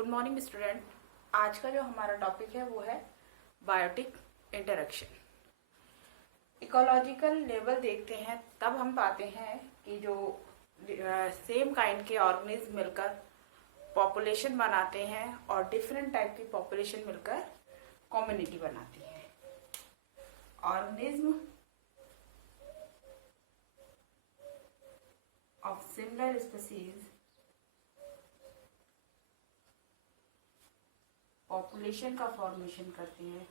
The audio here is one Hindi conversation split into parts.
Good morning student. आज का जो हमारा टॉपिक है वो है बायोटिक इंटरेक्शन। इकोलॉजिकल लेवल देखते हैं तब हम पाते हैं कि जो सेम काइंड के ऑर्गेनिज्म मिलकर पॉपुलेशन बनाते हैं और डिफरेंट टाइप की पॉपुलेशन मिलकर कम्युनिटी बनाती है। Organism of similar species population का फॉर्मेशन करते हैं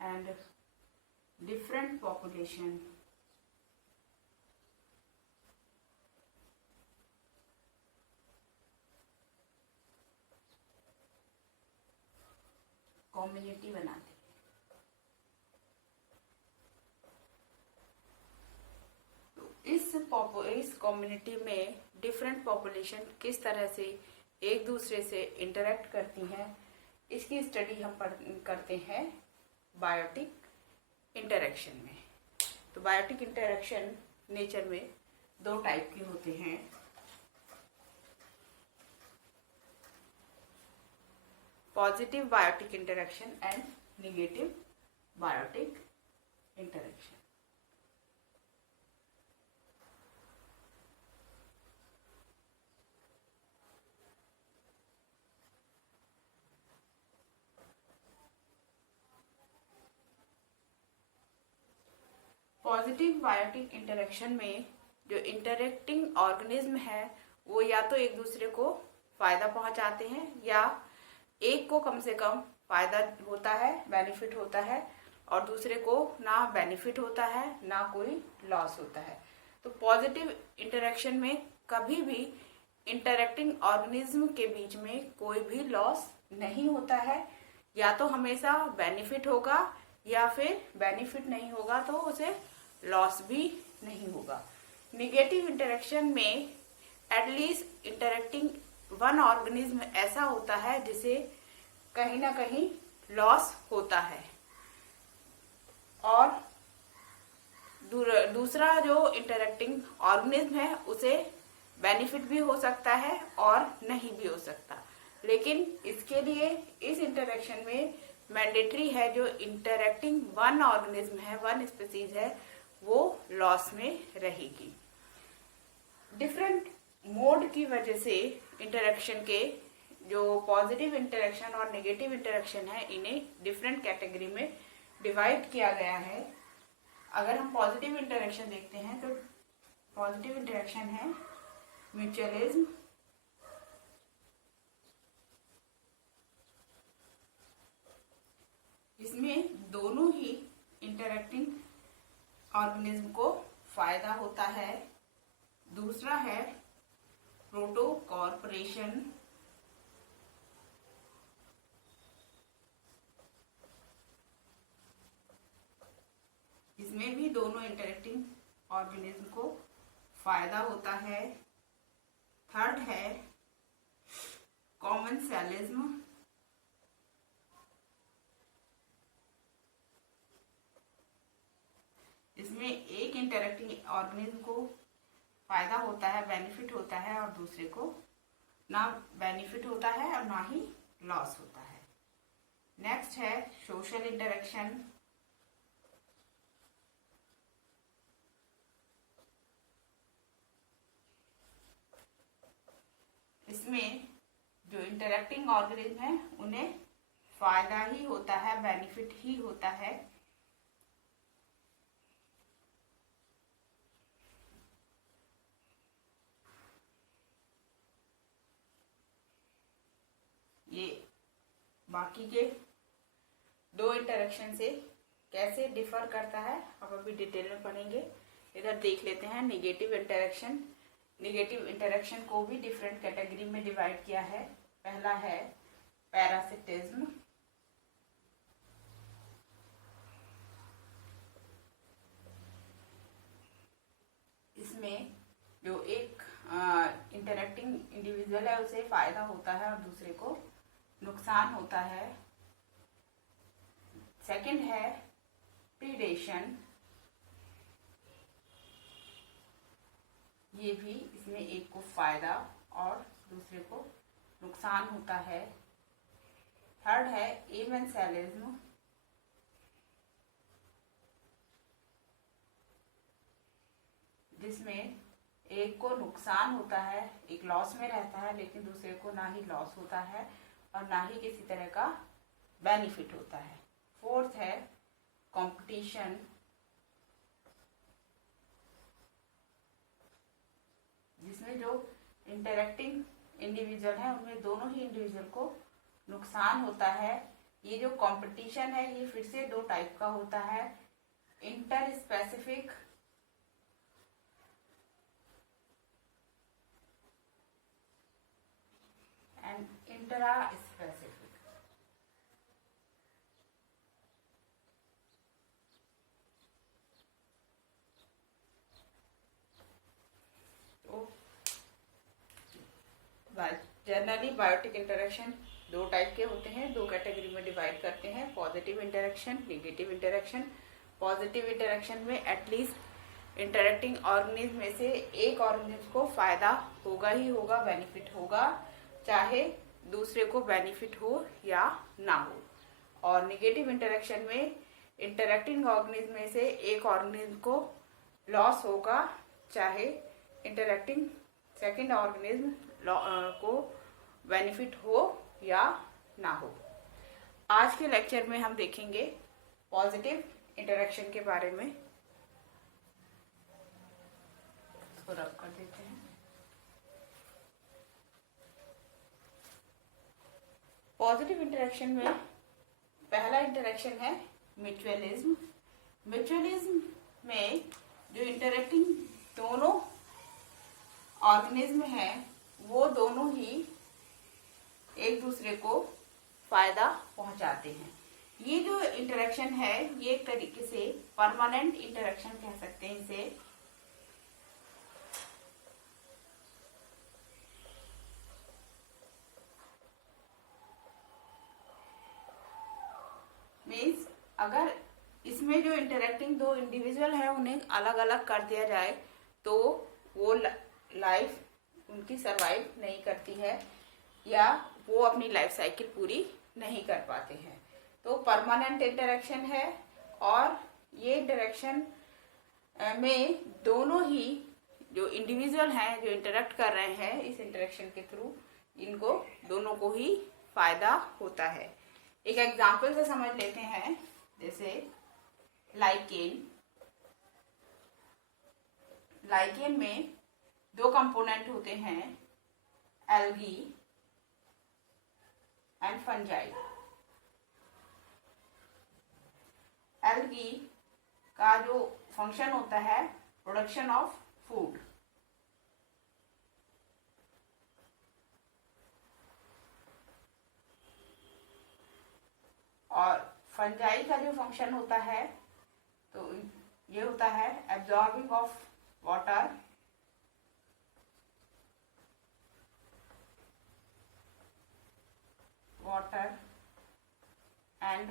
एंड डिफरेंट पॉपुलेशन कम्युनिटी बनाते हैं। तो इस कम्युनिटी में डिफरेंट पॉपुलेशन किस तरह से एक दूसरे से इंटरेक्ट करती हैं, इसकी स्टडी हम करते हैं बायोटिक इंटरेक्शन में। तो बायोटिक इंटरेक्शन नेचर में दो टाइप के होते हैं, positive biotic interaction and negative biotic interaction. Positive biotic interaction में जो इंटरेक्टिंग ऑर्गेनिज्म है वो या तो एक दूसरे को फायदा पहुंचाते हैं या एक को कम से कम फायदा होता है, बेनिफिट होता है, और दूसरे को ना बेनिफिट होता है ना कोई लॉस होता है। तो पॉजिटिव इंटरेक्शन में कभी भी इंटरेक्टिंग ऑर्गेनिज्म के बीच में कोई भी लॉस नहीं होता है, या तो हमेशा बेनिफिट होगा या फिर बेनिफिट नहीं होगा तो उसे लॉस भी नहीं होगा। नेगेटिव इंटरेक्शन में एटलीस्ट इंटरेक्टिंग वन ऑर्गेनिज्म ऐसा होता है जिसे कहीं ना कहीं लॉस होता है, और दूसरा जो इंटरेक्टिंग ऑर्गेनिज्म है उसे बेनिफिट भी हो सकता है और नहीं भी हो सकता। लेकिन इसके लिए इस इंटरेक्शन में मैंडेटरी है जो इंटरेक्टिंग वन ऑर्गेनिज्म है, वन स्पीसीज है, वो लॉस में रहेगी। डिफरेंट मोड की वजह से इंटरेक्शन के जो पॉजिटिव इंटरेक्शन और नेगेटिव इंटरेक्शन है इन्हें डिफरेंट कैटेगरी में डिवाइड किया गया है। अगर हम पॉजिटिव इंटरेक्शन देखते हैं तो पॉजिटिव इंटरेक्शन है म्यूचुअलिज्म, इसमें दोनों ही इंटरेक्टिंग ऑर्गेनिज्म को फायदा होता है। दूसरा है प्रोटो कॉर्पोरेशन, इसमें भी दोनों इंटरेक्टिंग ऑर्गेनिज्म को फायदा होता है। थर्ड है कॉमेंसलिज्म, इसमें एक इंटरेक्टिंग ऑर्गेनिज्म को फायदा होता है, बेनिफिट होता है, और दूसरे को ना बेनिफिट होता है और ना ही लॉस होता है। नेक्स्ट है सोशल इंटरेक्शन, इसमें जो इंटरेक्टिंग ऑर्गेनिज्म है उन्हें फायदा ही होता है, बेनिफिट ही होता है। ये बाकी के दो इंटरेक्शन से कैसे डिफर करता है अब अभी डिटेल में पढ़ेंगे। इधर देख लेते हैं नेगेटिव इंटरेक्शन। नेगेटिव इंटरेक्शन को भी डिफरेंट कैटेगरी में डिवाइड किया है। पहला है पैरासिटिज्म, इसमें जो एक इंटरेक्टिंग इंडिविजुअल है उसे फायदा होता है और दूसरे को नुकसान होता है। सेकंड है प्रीडेशन, ये भी इसमें एक को फायदा दूसरे को नुकसान होता है। थर्ड है एमेंसेलिज्म, जिसमें एक को नुकसान होता है, एक लॉस में रहता है, लेकिन दूसरे को ना ही लॉस होता है और ना ही किसी तरह का बेनिफिट होता है। फोर्थ है कंपटीशन, जिसमें जो इंटरेक्टिंग इंडिविजुअल है उनमें दोनों ही इंडिविजुअल को नुकसान होता है। ये जो कंपटीशन है ये फिर से दो टाइप का होता है, interspecific and intraspecific. Generally biotic interaction दो टाइप के होते हैं, दो कैटेगरी में डिवाइड करते हैं, positive interaction, negative interaction. Positive interaction में एटलीस्ट इंटरेक्टिंग ऑर्गेनिज्म में से एक ऑर्गेनिज्म को फायदा होगा ही होगा, बेनिफिट होगा, चाहे दूसरे को बेनिफिट हो या ना हो। और नेगेटिव इंटरेक्शन में इंटरेक्टिंग ऑर्गेनिज्म में से एक ऑर्गेनिज्म को लॉस होगा, चाहे इंटरेक्टिंग सेकेंड ऑर्गेनिज्म को बेनिफिट हो या ना हो। आज के लेक्चर में हम देखेंगे पॉजिटिव इंटरेक्शन के बारे में। इसको रब कर देते हैं। पॉजिटिव इंटरेक्शन में पहला इंटरेक्शन है म्यूचुअलिज्म। म्यूचुअलिज्म में जो इंटरेक्टिंग दोनों ऑर्गेनिज्म है वो दोनों ही एक दूसरे को फायदा पहुंचाते हैं। ये जो इंटरेक्शन है ये एक तरीके से परमानेंट इंटरेक्शन कह सकते हैं इसे। मीन्स अगर इसमें जो इंटरेक्टिंग दो इंडिविजुअल है उन्हें अलग अलग कर दिया जाए तो वो लाइफ उनकी सरवाइव नहीं करती है या वो अपनी लाइफ साइकिल पूरी नहीं कर पाते हैं। तो परमानेंट इंटरेक्शन है और ये इंटरेक्शन में दोनों ही जो इंडिविजुअल हैं जो इंटरेक्ट कर रहे हैं इस इंटरेक्शन के थ्रू इनको दोनों को ही फायदा होता है। एक एग्जाम्पल से समझ लेते हैं, जैसे लाइकेन। लाइकेन में दो कंपोनेंट होते हैं, एल्गी एंड फंजाई। एल्गी का जो फंक्शन होता है प्रोडक्शन ऑफ फूड, और फंजाई का जो फंक्शन होता है तो ये होता है absorbing of water and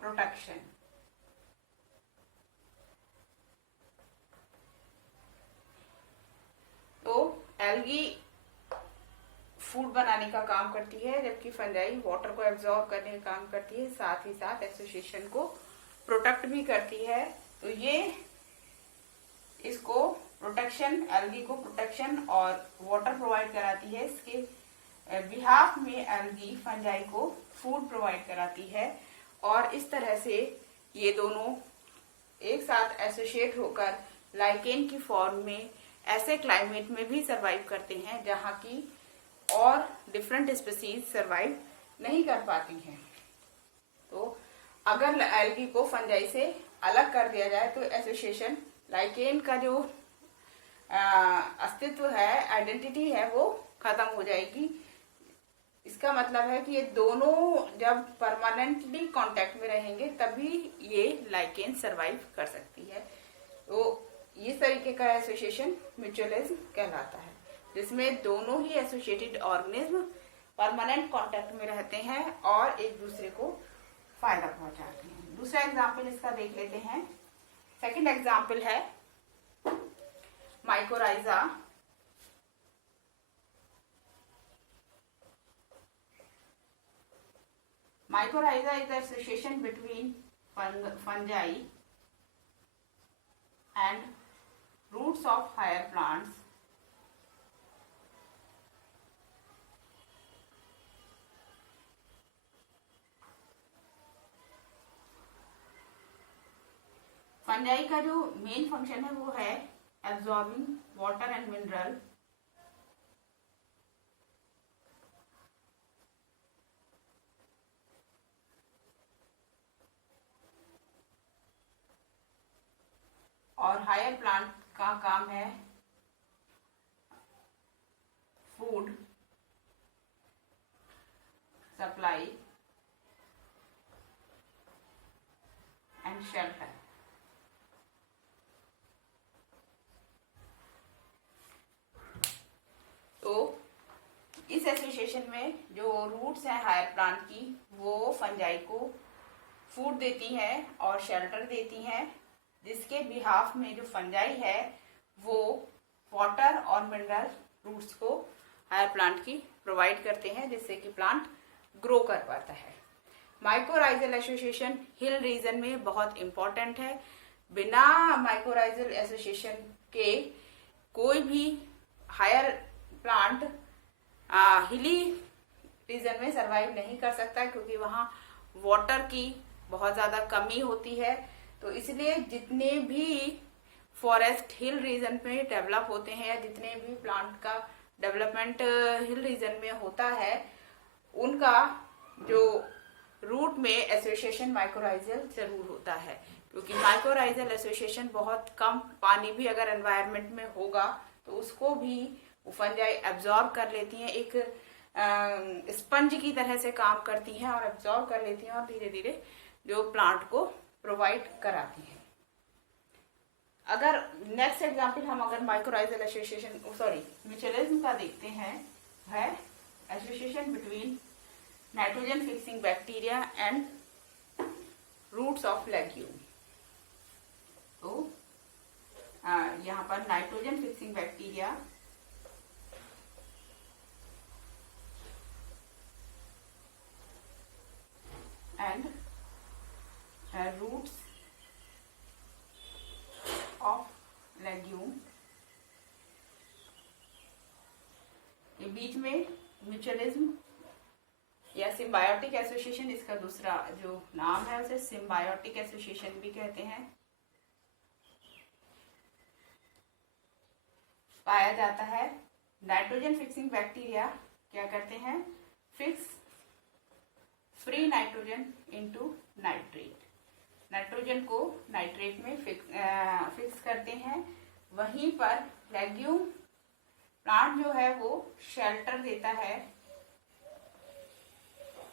protection. तो एल्गी फूड बनाने का काम करती है जबकि फंजाई वाटर को एब्जॉर्ब करने का काम करती है, साथ ही साथ एसोसिएशन को प्रोटेक्ट भी करती है। तो ये इसको प्रोटेक्शन, एल्गी को प्रोटेक्शन और वाटर प्रोवाइड कराती है, इसके बिहाफ में एल्गी फंजाई को फूड प्रोवाइड कराती है। और इस तरह से ये दोनों एक साथ एसोसिएट होकर लाइकेन की फॉर्म में ऐसे क्लाइमेट में भी सरवाइव करते हैं जहाँ की और डिफरेंट स्पीसीज सरवाइव नहीं कर पाती हैं। तो अगर एल्गी को फंजाई से अलग कर दिया जाए तो एसोसिएशन, लाइकेन का जो अस्तित्व है, आइडेंटिटी है, वो खत्म हो जाएगी। इसका मतलब है कि ये दोनों जब परमानेंटली कांटेक्ट में रहेंगे तभी ये लाइकेन सरवाइव कर सकती है। तो इस तरीके का एसोसिएशन म्यूचुअलिज्म कहलाता है, जिसमें दोनों ही एसोसिएटेड ऑर्गेनिज्म परमानेंट कांटेक्ट में रहते हैं और एक दूसरे को फायदा पहुंचाते हैं। दूसरा एग्जाम्पल इसका देख लेते हैं। सेकंड एग्जाम्पल है mycorrhiza. mycorrhiza is the association between fungi and roots of higher plants. Fungi का जो मेन फंक्शन है वो है एब्जॉर्बिंग वाटर एंड मिनरल, और हायर प्लांट का काम है फूड सप्लाई एंड शेल्टर। तो इस एसोसिएशन में जो रूट्स हैं हायर प्लांट की, वो फंजाई को फूड देती हैं और शेल्टर देती हैं, जिसके बिहाफ में जो फंजाई है वो वाटर और मिनरल रूट्स को हायर प्लांट की प्रोवाइड करते हैं, जिससे कि प्लांट ग्रो कर पाता है। माइकोराइजल एसोसिएशन हिल रीजन में बहुत इंपॉर्टेंट है। बिना माइकोराइजल एसोसिएशन के कोई भी हायर प्लांट हिली रीजन में सरवाइव नहीं कर सकता, क्योंकि वहाँ वाटर की बहुत ज़्यादा कमी होती है। तो इसलिए जितने भी फॉरेस्ट हिल रीजन में डेवलप होते हैं, या जितने भी प्लांट का डेवलपमेंट हिल रीजन में होता है, उनका जो रूट में एसोसिएशन माइकोराइजल जरूर होता है, क्योंकि माइकोराइजल एसोसिएशन बहुत कम पानी भी अगर एनवायरनमेंट में होगा तो उसको भी फंजाई एब्जॉर्ब कर लेती हैं, एक स्पंज की तरह से काम करती हैं और एब्जॉर्ब कर लेती हैं और धीरे धीरे जो प्लांट को प्रोवाइड कराती हैं। अगर नेक्स्ट एग्जांपल हम अगर माइकोराइजल एसोसिएशन म्यूचुअलिज्म का देखते हैं, है association between nitrogen fixing bacteria and roots of legume. तो यहाँ पर nitrogen fixing bacteria and roots of legume के बीच में म्यूचुअलिज्म या सिम्बायोटिक एसोसिएशन, इसका दूसरा जो नाम है उसे सिम्बायोटिक एसोसिएशन भी कहते हैं, पाया जाता है। नाइट्रोजन फिक्सिंग बैक्टीरिया क्या करते हैं, fix free nitrogen into nitrate, nitrogen को नाइट्रेट में फिक्स करते हैं। वहीं पर लेग्यूम प्लांट जो है वो शेल्टर देता है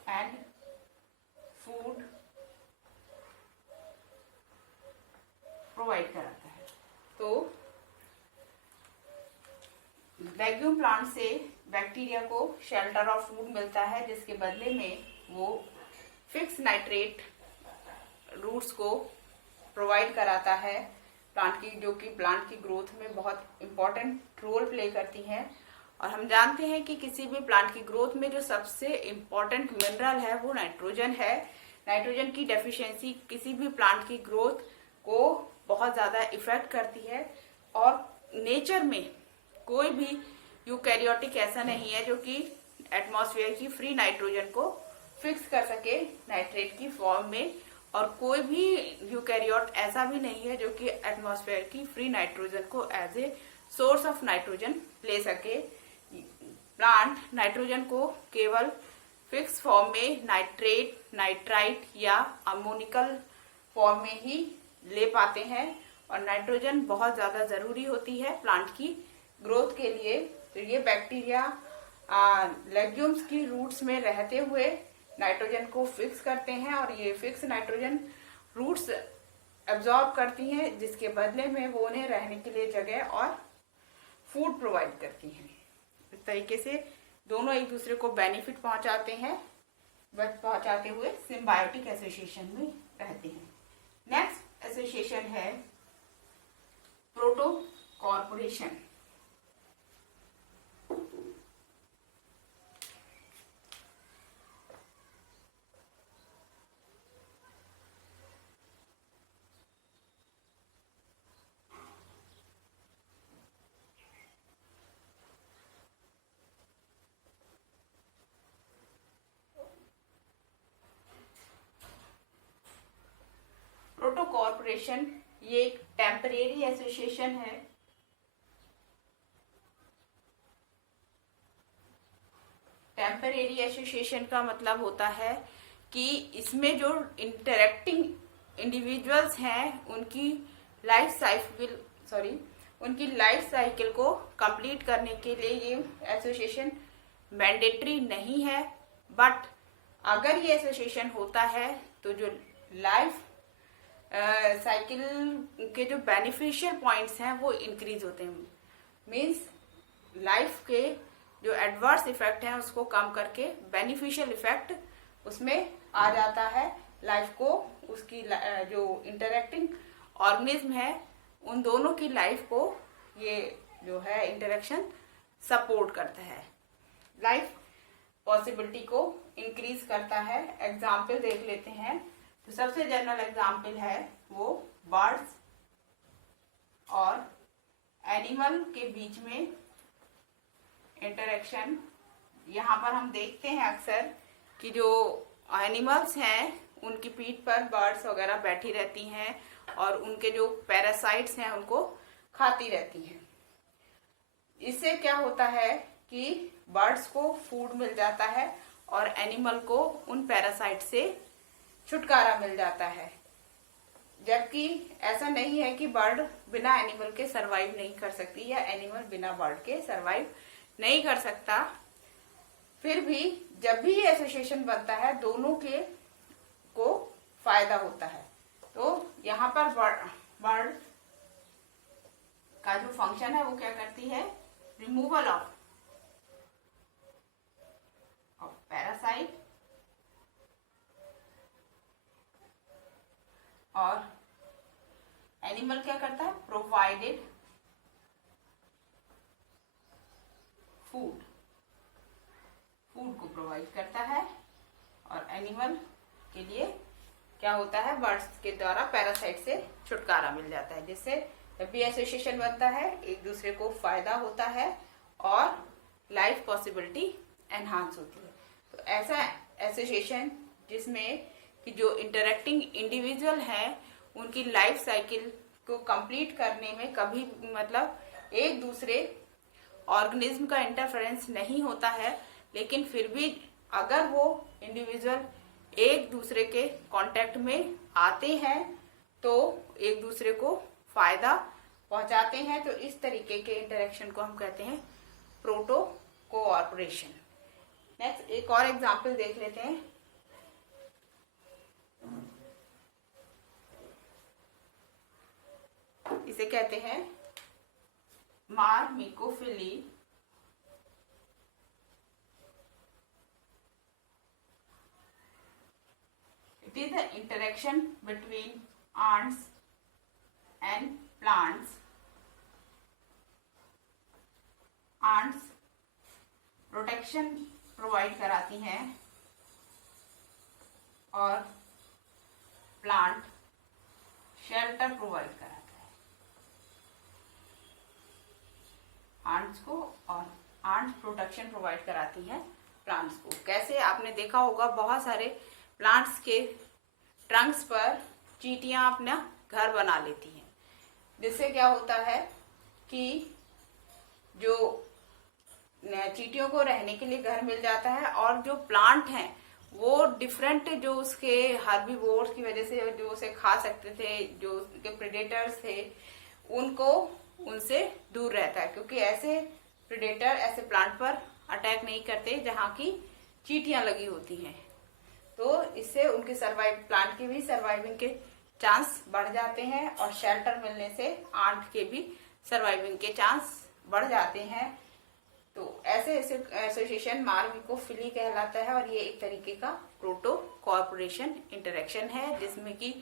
एंड फूड प्रोवाइड कराता है। तो लेग्यूम प्लांट से बैक्टीरिया को शेल्टर और फूड मिलता है, जिसके बदले में वो फिक्स नाइट्रेट रूट्स को प्रोवाइड कराता है प्लांट की, जो कि प्लांट की ग्रोथ में बहुत इम्पोर्टेंट रोल प्ले करती हैं। और हम जानते हैं कि किसी भी प्लांट की ग्रोथ में जो सबसे इम्पोर्टेंट मिनरल है वो नाइट्रोजन है। नाइट्रोजन की डेफिशिएंसी किसी भी प्लांट की ग्रोथ को बहुत ज़्यादा इफेक्ट करती है, और नेचर में कोई भी यूकैरियोटिक ऐसा नहीं है जो कि एटमॉस्फेयर की फ्री नाइट्रोजन को फिक्स कर सके नाइट्रेट की फॉर्म में, और कोई भी यूकैरियोट ऐसा भी नहीं है जो कि एटमॉस्फेयर की फ्री नाइट्रोजन को as a source of nitrogen ले सके। प्लांट नाइट्रोजन को केवल फिक्स फॉर्म में नाइट्रेट, नाइट्राइट या अमोनिकल फॉर्म में ही ले पाते हैं, और नाइट्रोजन बहुत ज्यादा जरूरी होती है प्लांट की ग्रोथ के लिए। तो ये बैक्टीरिया लेग्यूम्स की रूट्स में रहते हुए नाइट्रोजन को फिक्स करते हैं, और ये फिक्स नाइट्रोजन रूट्स एब्जॉर्ब करती हैं, जिसके बदले में वो उन्हें रहने के लिए जगह और फूड प्रोवाइड करती हैं। इस तरीके से दोनों एक दूसरे को बेनिफिट पहुंचाते हैं, बट पहुंचाते हुए सिम्बायोटिक एसोसिएशन में रहते हैं। नेक्स्ट एसोसिएशन है प्रोटोकॉर्पोरेशन। कोऑपरेशन ये एक टेम्परेरी एसोसिएशन है। टेम्परेरी एसोसिएशन का मतलब होता है कि इसमें जो इंटरेक्टिंग इंडिविजुअल्स हैं उनकी लाइफ साइकिल को कंप्लीट करने के लिए ये एसोसिएशन मैंडेटरी नहीं है। बट अगर ये एसोसिएशन होता है तो जो लाइफ साइकिल के जो बेनिफिशियल पॉइंट्स हैं वो इंक्रीज होते हैं। मीन्स लाइफ के जो एडवर्स इफेक्ट हैं उसको कम करके बेनिफिशियल इफेक्ट उसमें आ जाता है। लाइफ को उसकी जो इंटरेक्टिंग ऑर्गेनिज्म है उन दोनों की लाइफ को ये जो है इंटरेक्शन सपोर्ट करता है, लाइफ पॉसिबिलिटी को इंक्रीज करता है। एग्जाम्पल देख लेते हैं। तो सबसे जनरल एग्जाम्पल है वो बर्ड्स और एनिमल के बीच में इंटरेक्शन। यहाँ पर हम देखते हैं अक्सर कि जो एनिमल्स हैं उनकी पीठ पर बर्ड्स वगैरह बैठी रहती हैं और उनके जो पैरासाइट्स हैं उनको खाती रहती हैं। इससे क्या होता है कि बर्ड्स को फूड मिल जाता है और एनिमल को उन पैरासाइट से छुटकारा मिल जाता है। जबकि ऐसा नहीं है कि बर्ड बिना एनिमल के सरवाइव नहीं कर सकती या एनिमल बिना बर्ड के सरवाइव नहीं कर सकता। फिर भी जब भी ये एसोसिएशन बनता है दोनों के को फायदा होता है। तो यहाँ पर बर्ड का जो फंक्शन है वो क्या करती है, रिमूवल ऑफ पैरासाइट और एनिमल क्या करता है, प्रोवाइडेड फूड को प्रोवाइड करता है। और एनिमल के लिए क्या होता है, बर्ड्स के द्वारा पैरासाइट से छुटकारा मिल जाता है। जिससे जब भी एसोसिएशन बनता है एक दूसरे को फायदा होता है और लाइफ पॉसिबिलिटी एनहांस होती है। तो ऐसा एसोसिएशन जिसमें कि जो इंटरेक्टिंग इंडिविजुअल हैं उनकी लाइफ साइकिल को कंप्लीट करने में कभी मतलब एक दूसरे ऑर्गेनिज्म का इंटरफेरेंस नहीं होता है, लेकिन फिर भी अगर वो इंडिविजुअल एक दूसरे के कांटेक्ट में आते हैं तो एक दूसरे को फायदा पहुंचाते हैं। तो इस तरीके के इंटरेक्शन को हम कहते हैं प्रोटो कोऑपरेशन। नेक्स्ट एक और एग्जांपल देख लेते हैं। इसे कहते हैं मार्मिकोफिली। It is the interaction between ants and plants. Ants protection provide कराती हैं और प्लांट शेल्टर प्रोवाइड कराता है आंट्स को, और आंट्स प्रोटेक्शन प्रोवाइड कराती है प्लांट्स को। कैसे, आपने देखा होगा बहुत सारे प्लांट्स के ट्रंक्स पर चींटियां अपना घर बना लेती हैं। जिससे क्या होता है कि जो चींटियों को रहने के लिए घर मिल जाता है और जो प्लांट हैं वो डिफरेंट जो उसके हर्बीवोर्स की वजह से जो उसे खा सकते थे, जो उसके प्रेडेटर्स थे, उनको उनसे दूर रहता है। क्योंकि ऐसे प्रेडेटर ऐसे प्लांट पर अटैक नहीं करते जहाँ की चींटियां लगी होती हैं। तो इससे उनके प्लांट के भी सर्वाइविंग के चांस बढ़ जाते हैं और शेल्टर मिलने से आंट के भी सर्वाइविंग के चांस बढ़ जाते हैं। तो ऐसे एसोसिएशन मार्मिकोफिली कहलाता है और ये एक तरीके का प्रोटो कोऑपरेशन इंटरेक्शन है जिसमें कि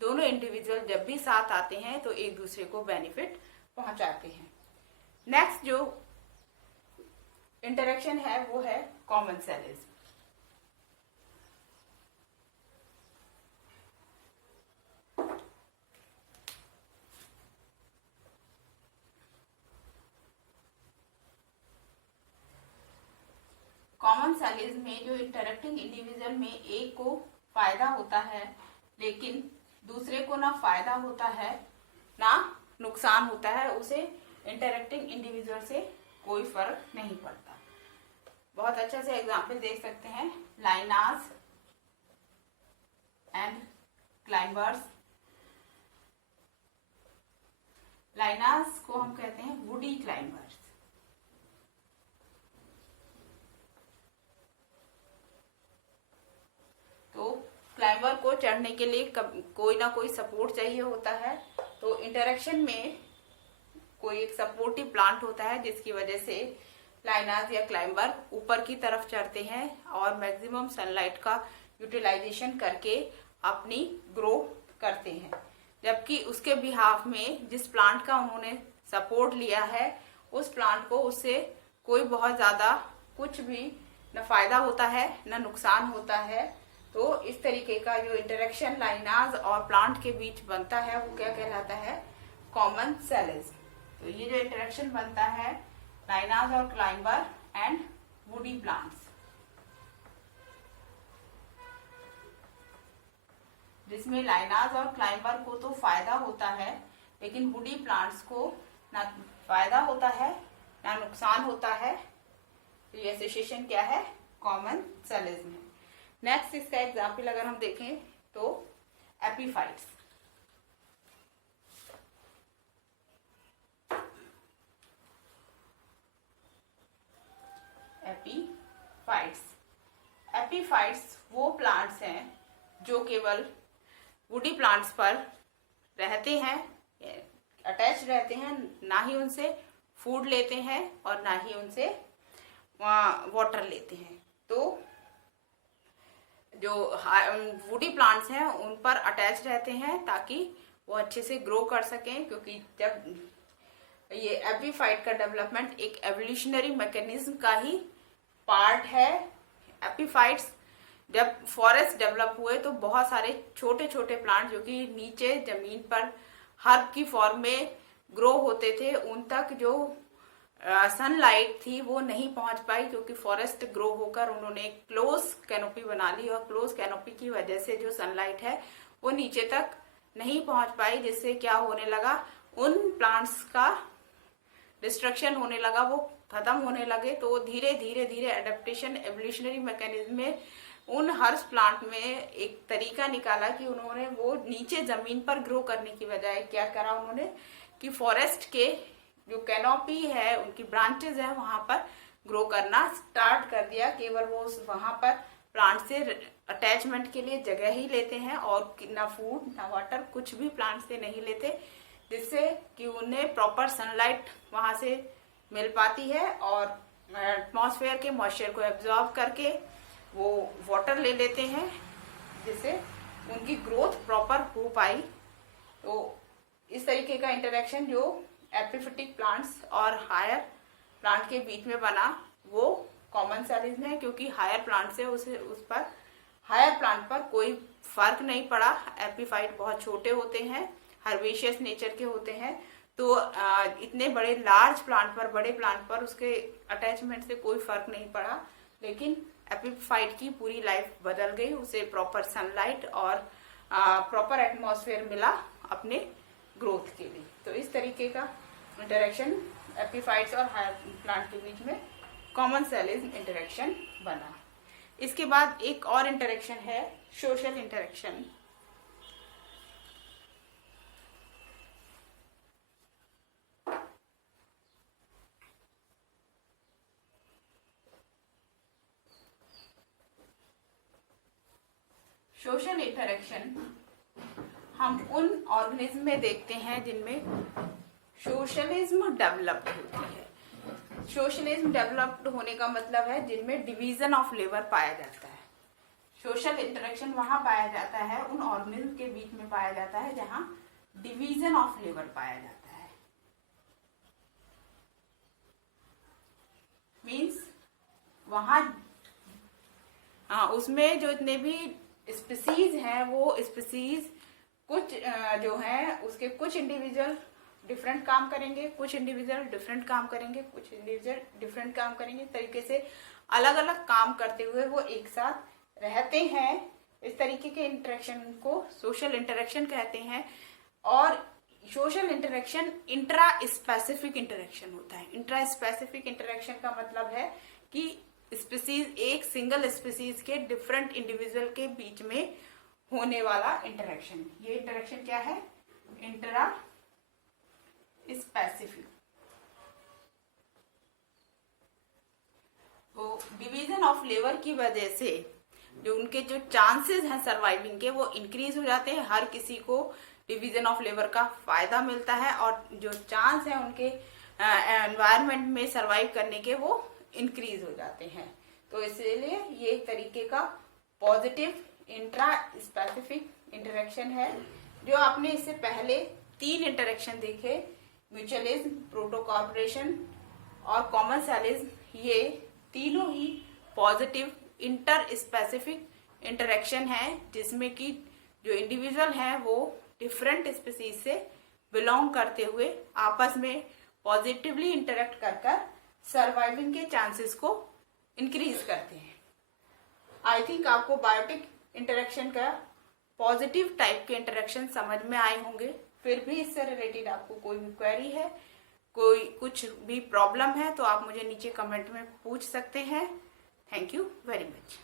दोनों इंडिविजुअल जब भी साथ आते हैं तो एक दूसरे को बेनिफिट पहुंचाते हैं। नेक्स्ट जो इंटरेक्शन है वो है कॉमेंसलिज्म। कॉमेंसलिज्म में जो इंटरेक्टिंग इंडिविजुअल में एक को फायदा होता है लेकिन दूसरे को ना फायदा होता है ना नुकसान होता है, उसे इंटरेक्टिंग इंडिविजुअल से कोई फर्क नहीं पड़ता। बहुत अच्छा से एग्जाम्पल देख सकते हैं, लाइनास एंड क्लाइंबर्स। लाइनास को हम कहते हैं वुडी क्लाइंबर्स। तो क्लाइंबर को चढ़ने के लिए कोई ना कोई सपोर्ट चाहिए होता है, तो इंटरेक्शन में कोई एक सपोर्टिव प्लांट होता है जिसकी वजह से लाइनास या क्लाइंबर ऊपर की तरफ चढ़ते हैं और मैक्सिमम सनलाइट का यूटिलाइजेशन करके अपनी ग्रो करते हैं। जबकि उसके बिहाफ में जिस प्लांट का उन्होंने सपोर्ट लिया है उस प्लांट को उससे कोई बहुत ज्यादा कुछ भी न फायदा होता है न नुकसान होता है। तो इस तरीके का जो इंटरेक्शन लाइनास और प्लांट के बीच बनता है वो क्या कहलाता है, कॉमन सेलिज। तो ये जो इंटरेक्शन बनता है लाइनास और क्लाइंबर एंड वुडी प्लांट्स, जिसमें लाइनास और क्लाइंबर को तो फायदा होता है लेकिन वुडी प्लांट्स को ना फायदा होता है ना नुकसान होता है। तो ये एसोसिएशन क्या है, कॉमन सेलिज में। नेक्स्ट इसका एग्जाम्पल अगर हम देखें तो एपीफाइट्स। एपीफाइट्स वो प्लांट्स हैं जो केवल वुडी प्लांट्स पर रहते हैं, अटैच रहते हैं, ना ही उनसे फूड लेते हैं और ना ही उनसे वाटर लेते हैं। तो जो वुडी प्लांट्स हैं उन पर अटैच रहते हैं ताकि वो अच्छे से ग्रो कर सकें, क्योंकि जब ये एपीफाइट का डेवलपमेंट एक एवोल्यूशनरी मैकेनिज्म का ही पार्ट है। एपीफाइट्स जब फॉरेस्ट डेवलप हुए तो बहुत सारे छोटे छोटे प्लांट जो कि नीचे जमीन पर हर्ब की फॉर्म में ग्रो होते थे, उन तक जो सनलाइट थी वो नहीं पहुंच पाई, क्योंकि फॉरेस्ट ग्रो होकर उन्होंने एक क्लोज कैनोपी बना ली और क्लोज कैनोपी की वजह से जो सनलाइट है वो नीचे तक नहीं पहुंच पाई, जिससे क्या होने लगा, उन प्लांट्स का डिस्ट्रक्शन होने लगा, वो खत्म होने लगे। तो धीरे धीरे धीरे एडेप्टेशन एवोल्यूशनरी मैकेनिज्म में उन हर्ब्स प्लांट में एक तरीका निकाला कि उन्होंने वो नीचे जमीन पर ग्रो करने की बजाय क्या करा उन्होंने कि फॉरेस्ट के जो कैनोपी है उनकी ब्रांचेस है वहां पर ग्रो करना स्टार्ट कर दिया। केवल वो वहां पर प्लांट से अटैचमेंट के लिए जगह ही लेते हैं और ना फूड ना वाटर कुछ भी प्लांट से नहीं लेते, जिससे कि उन्हें प्रॉपर सनलाइट वहां से मिल पाती है और एटमॉस्फेयर के मॉइस्चर को एब्जॉर्ब करके वो वाटर ले लेते हैं, जिससे उनकी ग्रोथ प्रॉपर हो पाई। तो इस तरीके का इंटरेक्शन जो एपिफिटिक प्लांट्स और हायर प्लांट के बीच में बना वो कॉमन सेलिज में है, क्योंकि हायर प्लांट से उस पर हायर प्लांट पर कोई फर्क नहीं पड़ा। एपीफाइट बहुत छोटे होते हैं, हर्बेशियस नेचर के होते हैं, तो इतने बड़े लार्ज प्लांट पर, बड़े प्लांट पर उसके अटैचमेंट से कोई फर्क नहीं पड़ा। लेकिन एपीफाइट की पूरी लाइफ बदल गई, उसे प्रॉपर सनलाइट और प्रॉपर एटमॉस्फेयर मिला अपने ग्रोथ के लिए। तो इस तरीके का इंटरेक्शन एपीफाइट्स और हायर प्लांट के बीच में कॉमन सेलिज इंटरेक्शन बना। इसके बाद एक और इंटरेक्शन है सोशल इंटरेक्शन। सोशल इंटरेक्शन हम उन ऑर्गेनिज्म में देखते हैं जिनमें सोशलिज्म डेवलप्ड होती है। सोशलिज्म डेवलप्ड होने का मतलब है जिनमें डिवीजन ऑफ लेबर पाया जाता है। सोशल इंटरेक्शन वहां पाया जाता है, उन ऑर्गेनिज्म के बीच में पाया जाता है जहां डिवीजन ऑफ लेबर पाया जाता है। मीन्स वहां उसमें जो इतने भी स्पीसीज हैं वो स्पीसीज कुछ जो है उसके कुछ इंडिविजुअल डिफरेंट काम करेंगे, कुछ इंडिविजुअल डिफरेंट काम करेंगे, कुछ इंडिविजुअल डिफरेंट काम करेंगे। इस तरीके से अलग अलग काम करते हुए वो एक साथ रहते हैं, इस तरीके के इंटरेक्शन को सोशल इंटरेक्शन कहते हैं। और social interaction intra specific interaction होता है। इंट्रा स्पेसिफिक इंटरेक्शन का मतलब है कि स्पीसीज, एक सिंगल स्पीसीज के डिफरेंट इंडिविजुअल के बीच में होने वाला इंटरेक्शन। ये इंटरेक्शन क्या है? Intra specific. तो डिवीजन ऑफ लेबर की वजह से जो उनके जो चांसेस हैं सर्वाइविंग के वो इंक्रीज हो जाते हैं। हर किसी को डिवीजन ऑफ लेबर का फायदा मिलता है और जो चांस है उनके एनवायरनमेंट में सरवाइव करने के वो इंक्रीज हो जाते हैं। तो इसलिए ये एक तरीके का पॉजिटिव इंट्रा स्पेसिफिक इंटरेक्शन है। जो आपने इससे पहले 3 इंटरेक्शन देखे, म्यूचुअलिज्म, प्रोटोकॉर्पोरेशन और कॉमर्शियलिज्म, ये तीनों ही पॉजिटिव इंटर स्पेसिफिक इंटरेक्शन है, जिसमें कि जो इंडिविजुअल हैं वो डिफरेंट स्पीसीज से बिलोंग करते हुए आपस में पॉजिटिवली इंटरेक्ट कर कर सर्वाइविंग के चांसेस को इंक्रीज करते हैं। आई थिंक आपको बायोटिक इंटरेक्शन का पॉजिटिव टाइप के इंटरेक्शन समझ में आए होंगे। फिर भी इससे रिलेटेड आपको कोई भी क्वेरी है, कोई कुछ भी प्रॉब्लम है, तो आप मुझे नीचे कमेंट में पूछ सकते हैं। Thank you very much.